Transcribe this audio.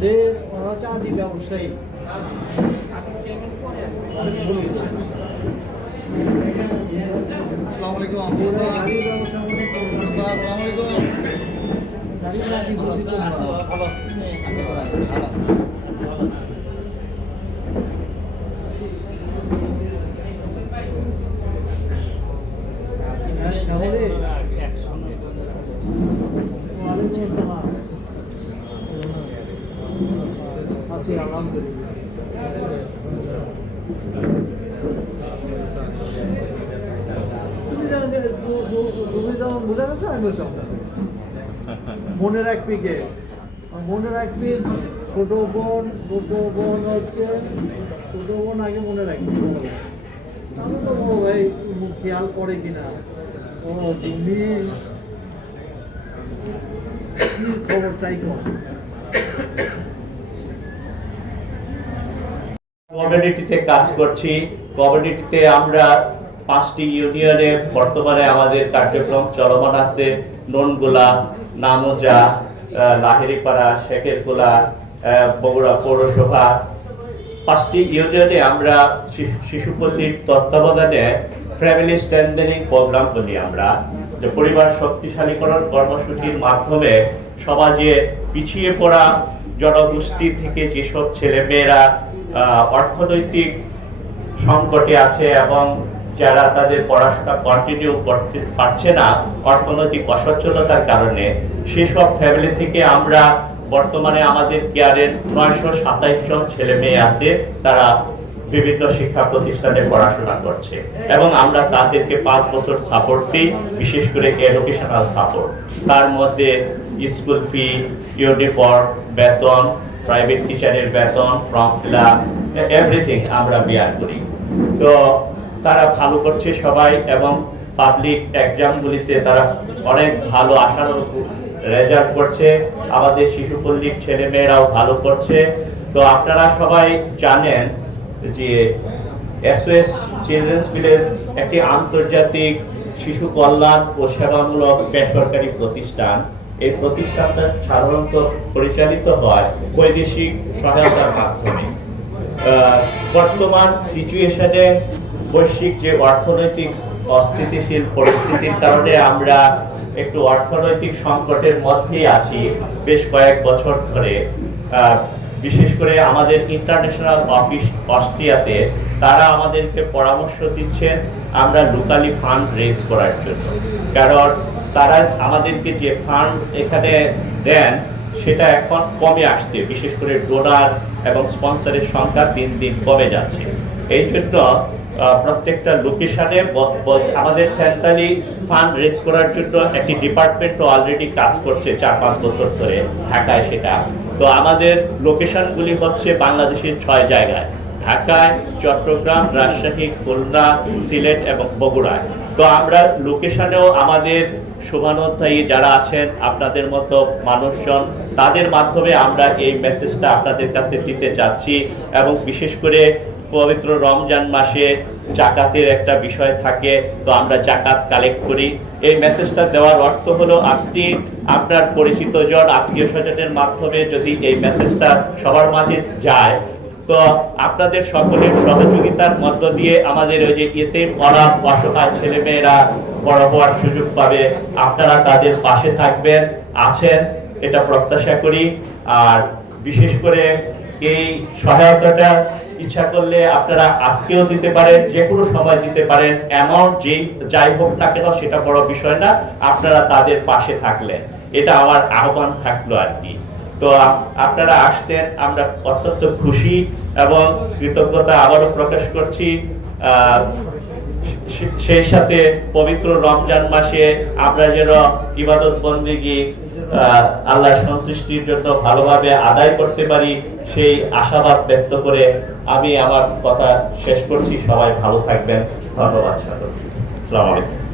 ওদের ওরা হচ্ছে আদি ব্যবসায়ী। আসসালামু আলাইকুম। গাড়ি ব্যবসা মনে করুন। আসসালামু আলাইকুম। গাড়ি আদি ভালো আছি আলহামদুলিল্লাহ। মনে রাখবি কে? মনে রাখবি ছোট বোন হচ্ছে ছোট বোন আগে মনে রাখবি। আমি তো বড় ভাই খেয়াল করে কিনা। ও তুমি কি খবর তাই কর। কমিউনিটিতে কাজ করছি। কমিউনিটিতে আমরা 5টি ইউনিয়নে বর্তমানে আমাদের কার্যক্রম চলমান আছে। ননগোলা, নামোজা, লাহিড়িপাড়া, শেখেরখোলা, বগুড়া পৌরসভা 5টি ইউনিয়নে আমরা শিশুপল্লীর তত্ত্বাবধানে ফ্যামিলি স্ট্রেংথেনিং প্রোগ্রাম করি। আমরা যে পরিবার শক্তিশালীকরণ কর্মসূচির মাধ্যমে সমাজে পিছিয়ে পড়া জনগোষ্ঠী থেকে যেসব ছেলেমেয়েরা অর্থনৈতিক সংকটে আছে এবং যারা তাদের পড়াশোনা কন্টিনিউ করতে পারছে না অর্থনৈতিক অসচ্ছলতার কারণে, সেসব ফ্যামিলি থেকে আমরা বর্তমানে আমাদের কেয়ারের 927 জন ছেলে মেয়ে আছে। তারা বিভিন্ন শিক্ষা প্রতিষ্ঠানে পড়াশোনা করছে এবং আমরা তাদেরকে 5 বছর সাপোর্ট দিই, বিশেষ করে এডুকেশনাল সাপোর্ট। তার মধ্যে স্কুল ফি, ইউনিফর্ম, বেতন, প্রাইভেট টিচারের বেতন, ফর্ম ফিল আপ, এভরিথিং আমরা বিয়ার করি। তো তারা ভালো করছে সবাই এবং পাবলিক এক্সামগুলিতে তারা অনেক ভালো আশানুরূপ রেজাল্ট করছে। আমাদের শিশুপল্লীর ছেলেমেয়েরাও ভালো করছে। তো আপনারা সবাই জানেন যে SOS চিলড্রেন্স ভিলেজ একটি আন্তর্জাতিক শিশু কল্যাণ ও সেবামূলক বেসরকারি প্রতিষ্ঠান। এই প্রতিষ্ঠানটা সাধারণত পরিচালিত হয় বৈদেশিক সহায়তার মাধ্যমে। বর্তমান সিচুয়েশনে বৈশ্বিক যে অর্থনৈতিক অস্থিতিশীল পরিস্থিতির কারণে আমরা একটু অর্থনৈতিক সংকটের মধ্যেই আছি বেশ কয়েক বছর ধরে। বিশেষ করে আমাদের ইন্টারন্যাশনাল অফিস অস্ট্রিয়াতে তারা আমাদেরকে পরামর্শ দিচ্ছেন আমরা লোকালি ফান্ড রেজ করার জন্য, কারণ তারা আমাদেরকে যে ফান্ড এখানে দেন সেটা এখন কমে আসছে। বিশেষ করে ডোনার এবং স্পন্সরের সংখ্যা দিন দিন কমে যাচ্ছে। এই জন্য প্রত্যেকটা লোকেশনে আমাদের সেন্ট্রালি ফান্ড রেজ করার জন্য একটি ডিপার্টমেন্ট অলরেডি কাজ করছে 4-5 বছর ধরে ঢাকায় সেটা। তো আমাদের লোকেশনগুলি হচ্ছে বাংলাদেশের 6 জায়গায়: ঢাকায়, চট্টগ্রাম, রাজশাহী, খুলনা, সিলেট এবং বগুড়ায়। তো আমরা লোকেশনেও আমাদের শুভানুধ্যায়ী যারা আছেন আপনাদের মতো মানুষজন, তাদের মাধ্যমে আমরা এই মেসেজটা আপনাদের কাছে দিতে চাচ্ছি। এবং বিশেষ করে পবিত্র রমজান মাসে জাকাতের একটা বিষয় থাকে, তো আমরা জাকাত কালেক্ট করি। এই মেসেজটা দেওয়ার অর্থ হলো আপনি আপনার পরিচিত জন, আত্মীয় স্বজনের মাধ্যমে যদি এই মেসেজটা সবার মাঝে যায়, তো আপনাদের সকলের সহযোগিতার মধ্য দিয়ে আমাদের ওই যে এতিম অনাথ অসহায় ছেলেমেয়েরা বড় হওয়ার সুযোগ পাবে। আপনারা তাদের পাশে থাকবেন, আছেন, এটা প্রত্যাশা করি। আর বিশেষ করে এই সহায়তাটা ইচ্ছা করলে আপনারা আজকেও দিতে পারেন, যে কোনো সময় দিতে পারেন। অ্যামাউন্ট যাই হোক না কেন সেটা বড় বিষয় না, আপনারা তাদের পাশে থাকলেন, এটা আমার আহ্বান থাকলো আর কি। তো আপনারা আসছেন, আমরা অত্যন্ত খুশি এবং কৃতজ্ঞতা আবারও প্রকাশ করছি। সেই সাথে পবিত্র রমজান মাসে আমরা যেন ইবাদত বন্দেগী আল্লাহর সন্তুষ্টির জন্য ভালোভাবে আদায় করতে পারি, সেই আশাবাদ ব্যক্ত করে আমি আমার কথা শেষ করছি। সবাই ভালো থাকবেন। ধন্যবাদ সকলকে। আসসালামু আলাইকুম।